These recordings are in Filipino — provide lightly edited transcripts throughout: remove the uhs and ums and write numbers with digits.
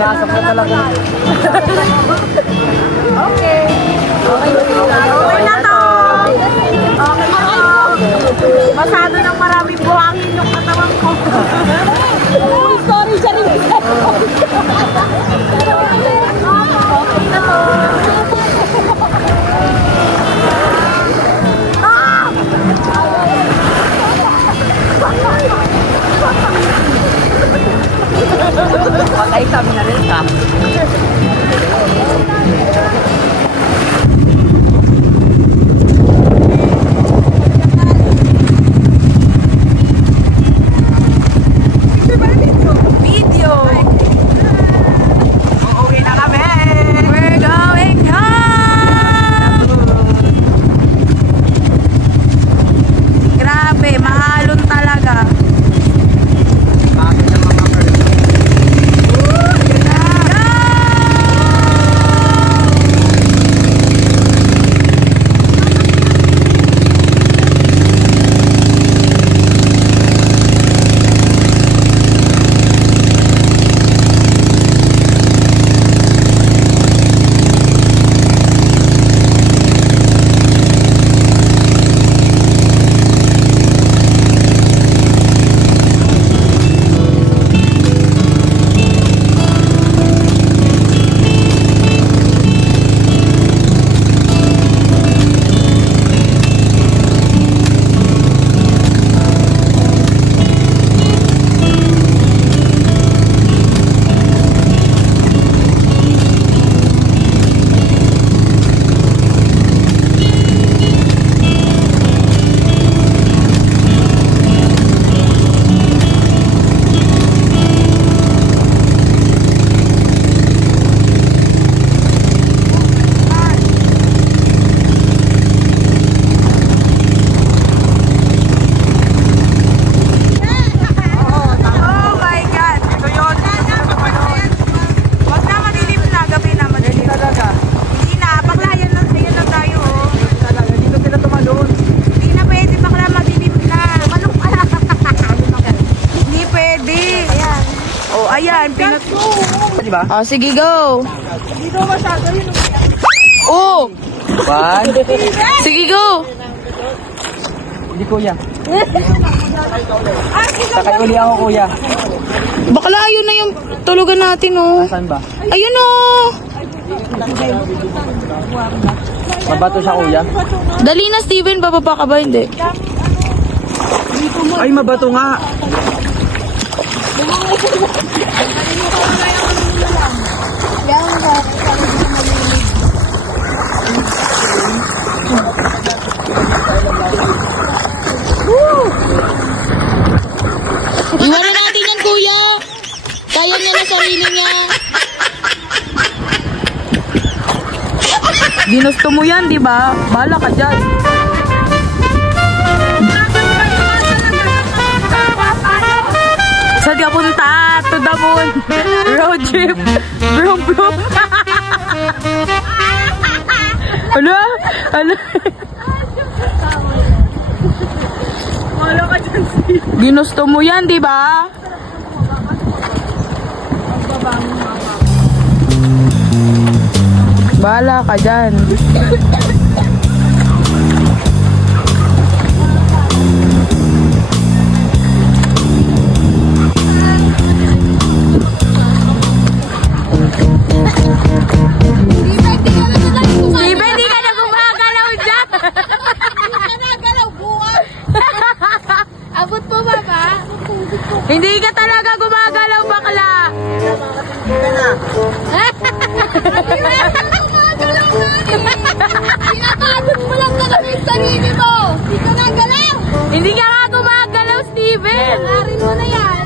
Pinasok na talaga. Okay. Okay na to. Okay na to. Masyado ng maraming buhangin yung katawan ko. Sorry, sorry. Okay na to. Patay kami na rin ka. Video. Uuwi na kami. We're going home. Grabe, mahalon talaga. Ayan, Diba? Oh, sige, go. Dito masyado yun. Oh! One. Sige, go. Hindi kuya. Sakay uli ako kuya. Bakla, ayun na yung tulugan natin, oh. Saan ba? Ayun, oh. Mabato siya kuya. Dali na, Steven. Bababa ka ba? Hindi. Ay, mabato nga. Iwanan natin yan, kuya. Kaya niya na sarili niya. Ginusto mo yan, di ba? Bahala ka dyan. Saan ka punta? To the moon. Road trip. Brum, brum. Ano? Ano? Wala ka dyan, Steve. Ginusto mo yan, di ba? Bahala ka dyan. Steven, di ka na gumagalaw dyan. Hindi ka nagalaw, buwan. Abot mo, mama. Hindi ka talaga gumagalaw, bakla. Pinapabot mo lang talaga yung sarili mo. Hindi ka nagalaw. Hindi ka nga gumagalaw, Steven. Pangarin mo na yan.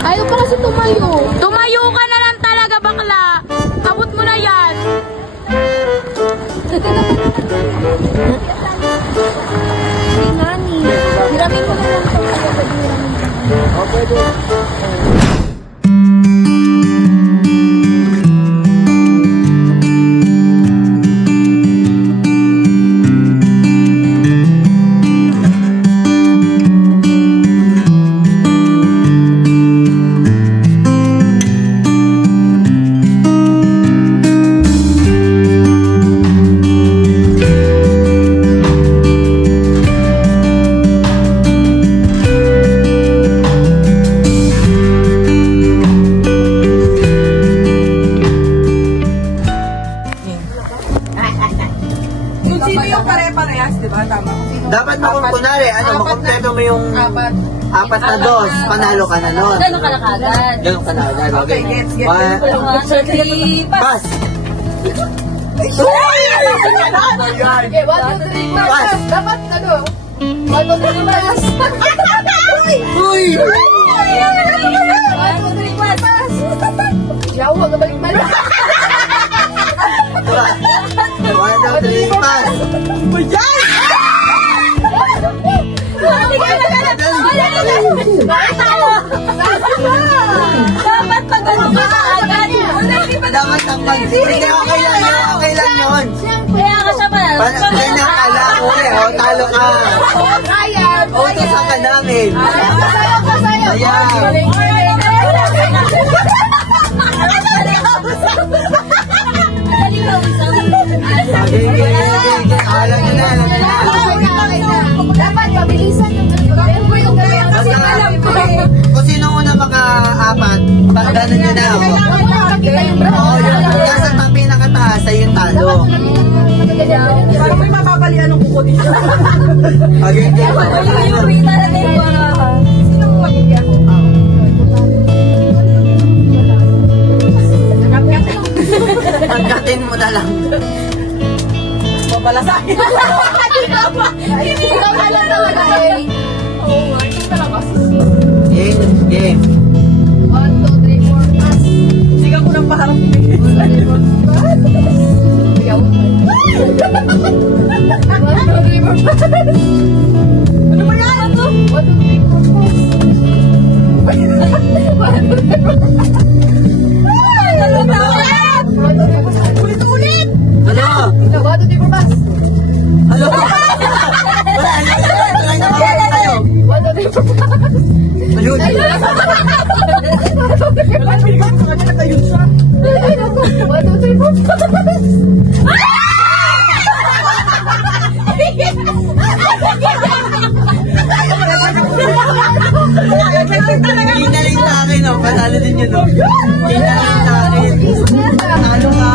Ayaw pa kasi tumayo. Tumayo ka na lang talaga, bakla. Abot mo na yan. Nani. Hiramin ko na lang ito. Okay, do. yung apat na dos, panalo ka na nun. Gano'n ka na kagad? Ganun ka na agad. Okay, gets. 1, 1, 2, 3, pass! Okay, 1, 2, 3, pass. Dapat ano? 1, 2, 3, pass. Uy! 1, 2, 3, pass. Yaw, huwag ka balik-balik. 1, 2, 3, pass! Dapat pag ano ka agad. Dapat ang pag-siri. Okay lang yun. Okay lang yun. Kaya ka siya pa. Ganyan ka lang. Uli, talo ka. Kaya. Utosan ka namin. Sayaw. Alam nyo na. Dapat mabilisan yung kasi alam ko eh. Kung sino muna maka-apat, gano'n nyo na. Oo, yung nasa pang pinakataas ay yung talo. Parang may mapapalian ng kuko dito. Okay, Sino mo magiging ako? pagkatin mo na lang. Babalasahin. Ikaw na lang talaga eh. Oo nga, ito talaga. Game. 1, 2, 3, 4, pass. Sigang ko ng paharap. Sigaw. 1, 2, 3, 4, pass. Ano ba yan? 1, 2, 3, 4, pass. Ulit-ulit! Ano? 1, 2, 3, 4, pass. Ano? Wala, try na ba tayo? 1, 2, 3, 4, pass. Ayun. Wala, binigyan ko kanya nagtayun siya. 1, 2, 3, 4, pass. Kinaling sa akin, oh. Panalo din yun, oh. Kinaling sa akin. Talo ka.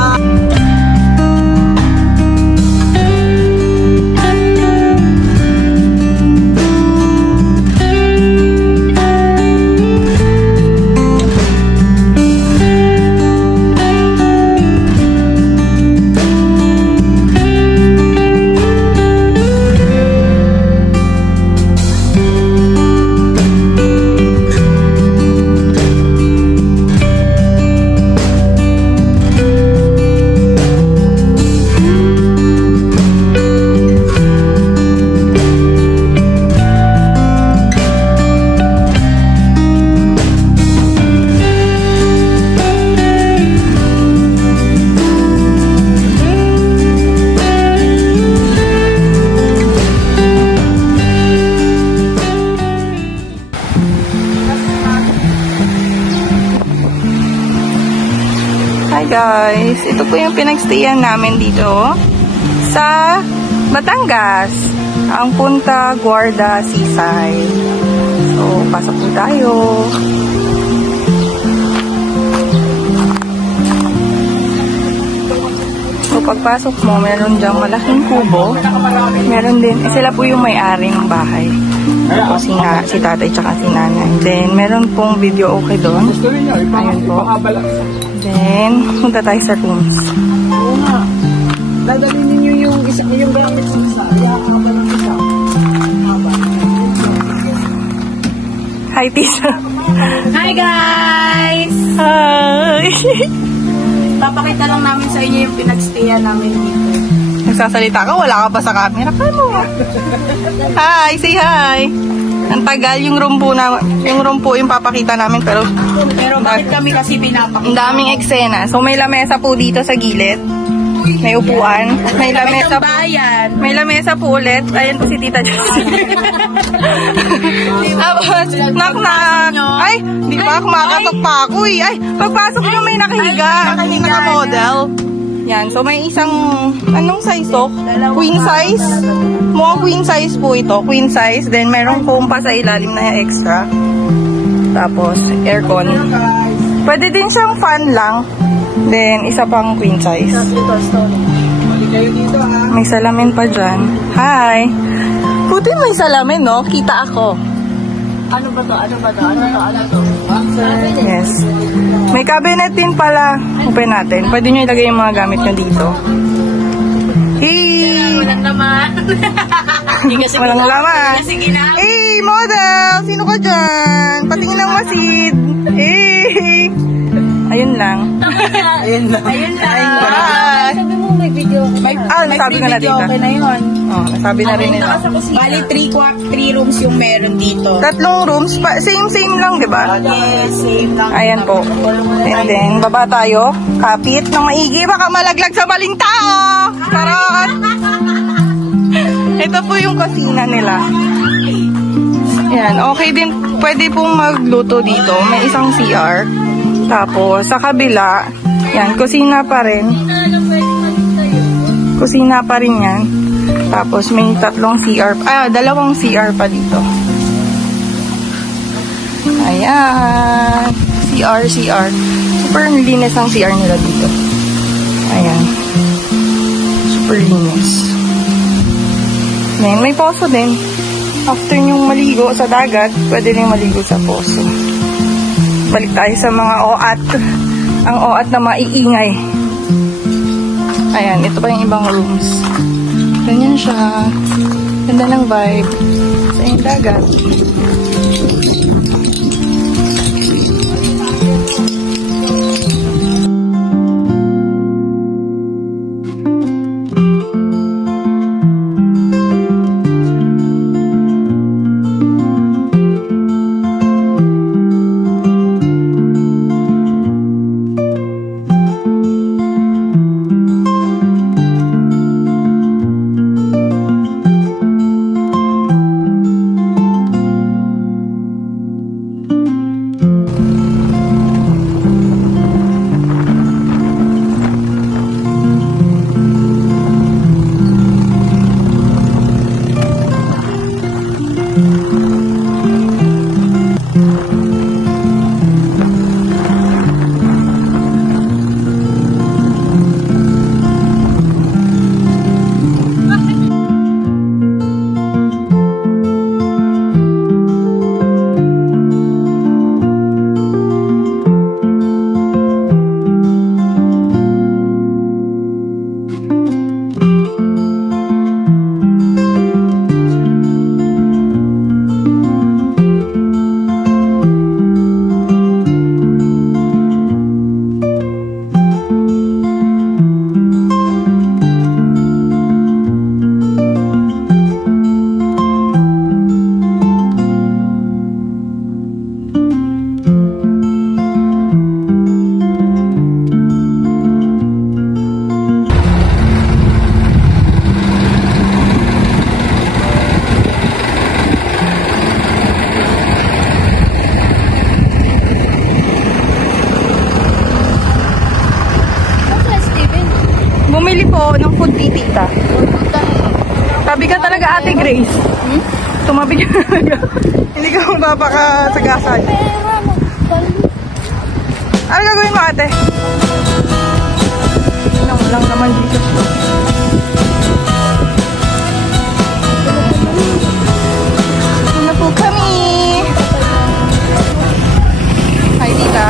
Hi guys, ito po yung pinagstayan namin dito sa Batangas, ang Punta Guarda Seaside. So, pasok po tayo. So, pagpasok mo, meron diyang malaking kubo. Meron din, sila po yung may-ari ng bahay. Po, si tatay tsaka si nanay. Then, meron pong video okay doon. Ayun po. Then, punta tayo sa rooms. Oo nga. Dadalhin ninyo yung gamit sa isa. Haba ng isa. Hi, Tisa. Hi guys! Hi! Papakita lang namin sa inyo yung pinagstayan namin dito. Nagsasalita ka, wala ka pa sa camera. Ano? Hi, say hi! Ang tagal yung room po yung papakita namin pero Bakit kami kasi pinapakita? ang daming eksena. So may lamesa po dito sa gilid. May upuan. May lamesa po. Bayan. May lamesa po ulit. Ayan po si Tita Jessie. Tapos, knock-knock. Ay, di ba? Kumakatok pa ako eh. Ay, pagpasok nyo may nakahiga. Naka-model. Yan. So, may isang, anong size to? Queen size. Mukhang queen size po ito. Queen size. Then, merong foam pa sa ilalim na extra. Tapos, aircon. Pwede din siyang fan lang. Then, isa pang queen size. May salamin pa dyan. Hi! Buti may salamin, no? Kita ako. Ano ba to? Ano ba to? Ano to? Ano to? Yes. May cabinet din pala. Open natin. Pwede nyo ilagay yung mga gamit nyo dito. Hey! Walang naman. Walang laman. Hey, model! Sino ka dyan? Patingin ng masid. Hey! Ayun lang. Ayun lang. Bye! Sabi mo may video. Nasabi ko na dito. Okay na yun. Oh, nasabi na rin nila. Bali, 3 rooms yung meron dito. 3 rooms. Same lang, di ba? Yes, same lang. Ayan po. And then, baba tayo. Kapit ng maigi. Baka malaglag sa maling tao. Charot! Ito po yung kusina nila. Ayan. Okay din. Pwede pong magluto dito. May isang CR. Tapos, sa kabila, yan, kusina pa rin. Kusina pa rin yan. Tapos, may 2 CR. 2 CR pa dito. Ayan. CR. Super linis ang CR nila dito. Ayan. Super linis. Ayan, may poso din. After nyong maligo sa dagat, pwede rin maligo sa poso. Balik tayo sa mga OAT. Ang OAT na maiingay. Ayan, ito pa yung ibang rooms. Ganyan siya. Ganda ng vibe. Sa yung dagat. Bumili po ng food tea, tita. Tabi ka talaga, Ate Grace. Tumabi ka talaga. Hindi ka mapapakasagasan. Ano gagawin mo, ate? Lang naman dito. Ano po kami? Hi, tita.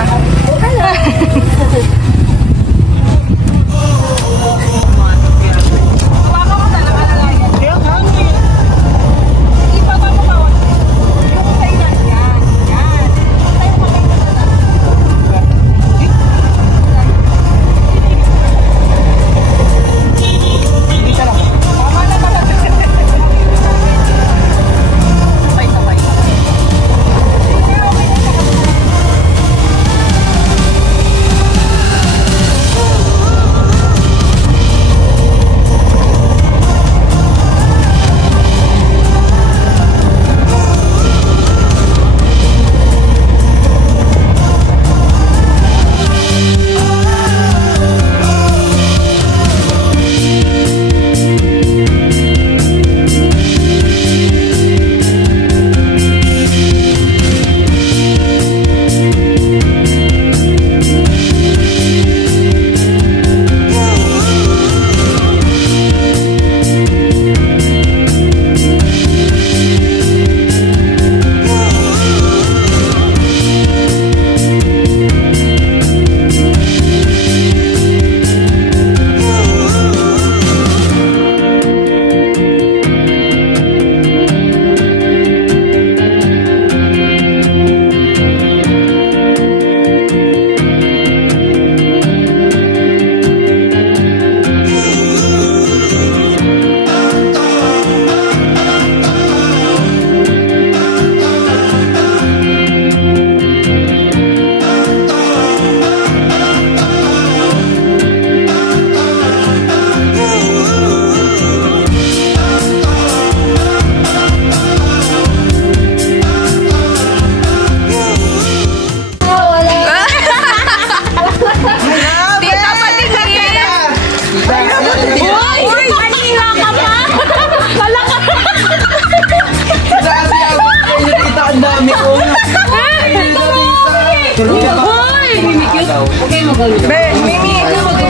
Hoy! Mimi cute. Okay, magaling. Be, Mimi,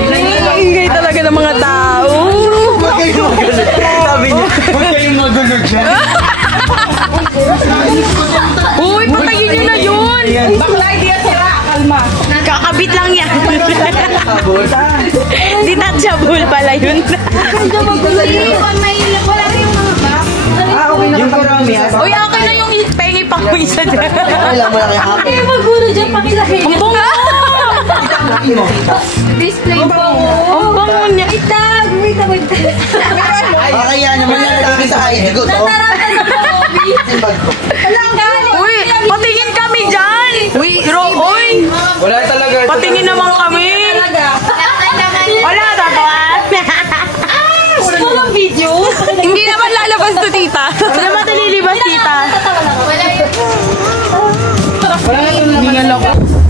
nangiingay talaga ng mga tao. Sabi niya, huwag kayong magulo dyan. Uy, patayin nyo na yun! Bakla, hindi yan sira. Kalma. Kakabit lang yan. Detachable pala yun. Yung karami, Uy, okay na yung pengi pang isa dyan. Alam mo lang yung happy. Kaya magulo dyan, pakilahin. Ang bunga! Display po. Ang bango niya. Itag! Wait. Kaya naman lang lagi sa ID ko to. Uy, patingin kami dyan. Uy, Uy, wala talaga. patingin naman kami. Wala, tatawa. Walang video. Hindi naman lalabas to, tita. Hindi naman nalilibas, tita. Wala yun. Hindi nga lang.